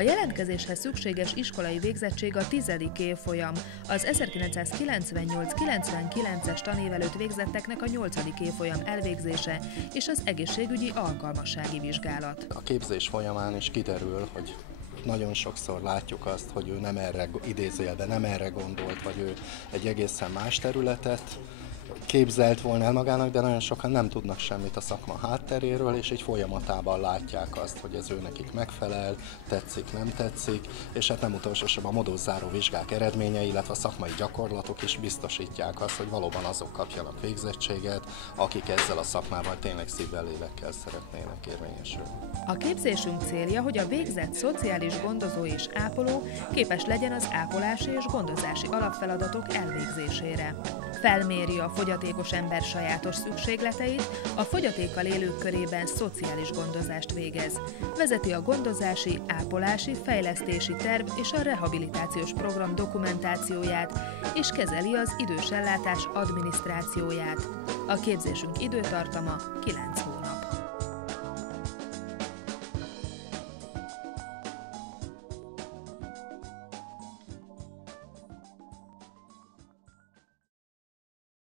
A jelentkezéshez szükséges iskolai végzettség a 10. évfolyam, az 1998-99-es tanév előtt végzetteknek a 8. évfolyam elvégzése és az egészségügyi alkalmassági vizsgálat. A képzés folyamán is kiderül, hogy nagyon sokszor látjuk azt, hogy ő nem erre idézőjelben nem erre gondolt, vagy ő egy egészen más területet képzelt volna el magának, de nagyon sokan nem tudnak semmit a szakma hátteréről, és így folyamatában látják azt, hogy ez ő nekik megfelel, tetszik, nem tetszik, és hát nem utolsó sorban a moduszáró vizsgák eredményei, illetve a szakmai gyakorlatok is biztosítják azt, hogy valóban azok kapjanak végzettséget, akik ezzel a szakmával tényleg szívvel, lélekkel szeretnének érvényesülni. A képzésünk célja, hogy a végzett szociális gondozó és ápoló képes legyen az ápolási és gondozási alapfeladatok elvégzésére. Felméri a fogyatékos ember sajátos szükségleteit, a fogyatékkal élők körében szociális gondozást végez. Vezeti a gondozási, ápolási, fejlesztési terv és a rehabilitációs program dokumentációját, és kezeli az idősellátás adminisztrációját. A képzésünk időtartama 9 hónap.